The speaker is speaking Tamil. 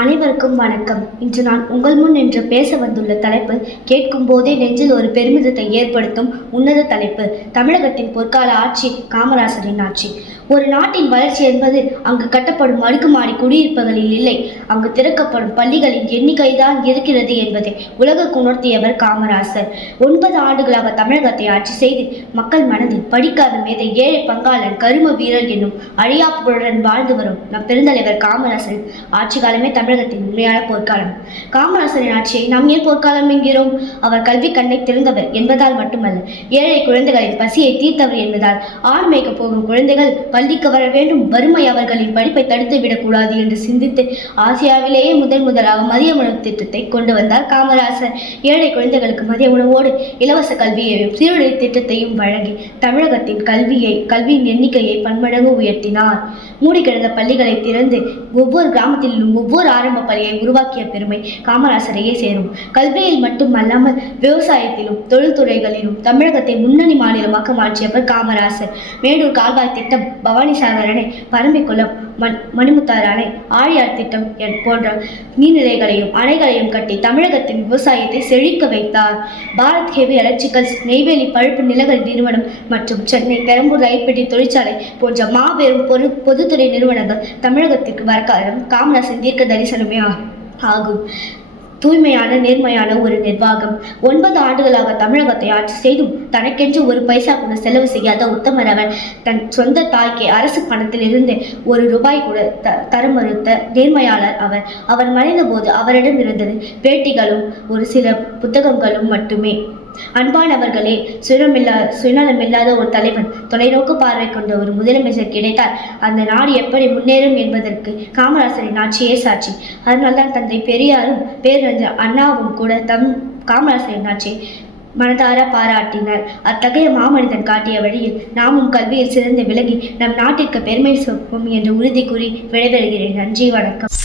அனைவருக்கும் வணக்கம். இன்று நான் உங்கள் முன் நின்று பேச வந்துள்ள தலைப்பு கேட்கும் போதே நெஞ்சில் ஒரு பெருமிதத்தை ஏற்படுத்தும் உன்னத தலைப்பு. தமிழகத்தின் பொற்கால ஆட்சி காமராசரின் ஆட்சி. ஒரு நாட்டின் வளர்ச்சி என்பது அங்கு கட்டப்படும் அடுக்குமாடி குடியிருப்புகளில் இல்லை, அங்கு திறக்கப்படும் பள்ளிகளின் எண்ணிக்கைதான் இருக்கிறது என்பதை உலகுக்கு உணர்த்தியவர் காமராசர். 9 ஆண்டுகளாக தமிழகத்தை ஆட்சி செய்து மக்கள் மனதில் படிக்காத மேதை, ஏழை பங்காளன், கரும வீரர் என்னும் அழியாப்புடன் வாழ்ந்து வரும் நம் பெருந்தலைவர் காமராசரின் ஆட்சி காலமே தமிழகத்தின் உண்மையான போர்க்காலம். காமராசரின் ஆட்சியை நாம் ஏன் போர்க்காலம் என்கிறோம்? அவர் கல்வி கண்ணை திறந்தவர் என்பதால் மட்டுமல்ல, ஏழை குழந்தைகளின் பசியை தீர்த்தவர் என்பதால். ஆண் மேய்க்க போகும் குழந்தைகள் பள்ளிக்கு வர வேண்டும், வறுமை அவர்களின் படிப்பை தடுத்து விடக்கூடாது என்று சிந்தித்து ஆசியாவிலேயே முதலாக மதிய உணவு திட்டத்தை கொண்டு வந்தார் காமராசர். ஏழை குழந்தைகளுக்கு மதிய உணவோடு இலவச கல்வியையும் சீருடை திட்டத்தையும் வழங்கி தமிழகத்தின் கல்வியின் எண்ணிக்கையை பன்மடங்கு உயர்த்தினார். மூடி கிடந்த பள்ளிகளை திறந்து ஒவ்வொரு கிராமத்திலும் ஒவ்வொரு ஆரம்ப பள்ளியை உருவாக்கிய பெருமை காமராசரையே சேரும். கல்வியில் மட்டுமல்லாமல் விவசாயத்திலும் தொழில்துறைகளிலும் தமிழகத்தை முன்னணி மாநிலமாக மாற்றியவர் காமராசர். மேடூர் கால்வாய் திட்டம், பவானிசாகர் அணை, பரம்பிக்குளம், மணிமுத்தாறு அணை, ஆழியார் திட்டம் போன்ற நீர்நிலைகளையும் அணைகளையும் கட்டி தமிழகத்தின் விவசாயத்தை செழிக்க வைத்தார். பாரத் ஹெவி எலக்ட்ரிக்கல்ஸ், நெய்வேலி பழுப்பு நிலக்கரி நிறுவனம் மற்றும் சென்னை பெரம்பூர் ரயில்பெட்டி தொழிற்சாலை போன்ற மாபெரும் பொதுத்துறை நிறுவனங்கள் தமிழகத்திற்கு வர காரணம் காமராசரின் தீர்க்க தரிசனமே ஆகும். தூய்மையான நேர்மையான ஒரு நிர்வாகம். 9 ஆண்டுகளாக தமிழகத்தை ஆட்சி செய்தும் தனக்கென்று ஒரு பைசா கூட செலவு செய்யாத உத்தமர் அவர். தன் சொந்த தாய்க்கு அரசு பணத்தில் இருந்து ₹1 கூட தர மறுத்த நேர்மையாளர் அவர். அவர் மறைந்த போது அவரிடம் இருந்தது பேட்டிகளும் ஒரு சில புத்தகங்களும் மட்டுமே. அன்பானவர்களே, சுயநலமில்லாத ஒரு தலைவன், தொலைநோக்கு பார்வை கொண்ட ஒரு முதலமைச்சர் கிடைத்தால் அந்த நாடு எப்படி முன்னேறும் என்பதற்கு காமராசரின் ஆட்சியே சாட்சி. அதனால்தான் தந்தை பெரியாரும் பேரறிஞர் அண்ணாவும் கூட காமராசரின் ஆட்சியை மனதார பாராட்டினர். அத்தகைய மாமனிதன் காட்டிய வழியில் நாமும் கல்வியில் சிறந்து விளங்கி நம் நாட்டிற்கு பெருமை சேர்ப்போம் என்று உறுதி கூறி விடைபெறுகிறேன். நன்றி, வணக்கம்.